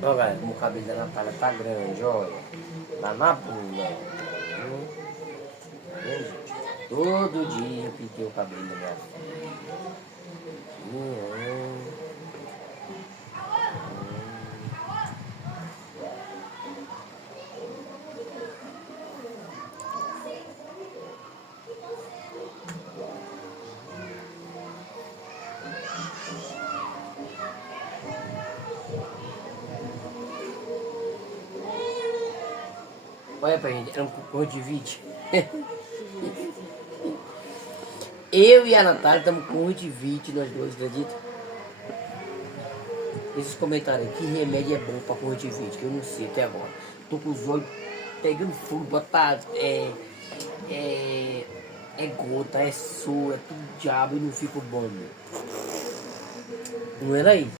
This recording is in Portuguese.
Olha, como o cabelo da Natália tá grande, olha. Lá na bunda. Viu? Viu, gente? Todo dia eu pintei o cabelo da minha filha. Olha pra gente, era um conjuntivite. Eu e a Natália estamos com conjuntivite, nós dois, acredita? Esses comentários, que remédio é bom pra conjuntivite, que eu não sei até agora. Tô com os olhos pegando fogo, botar é gota, é soro, é tudo diabo e não fica bom. Não era isso.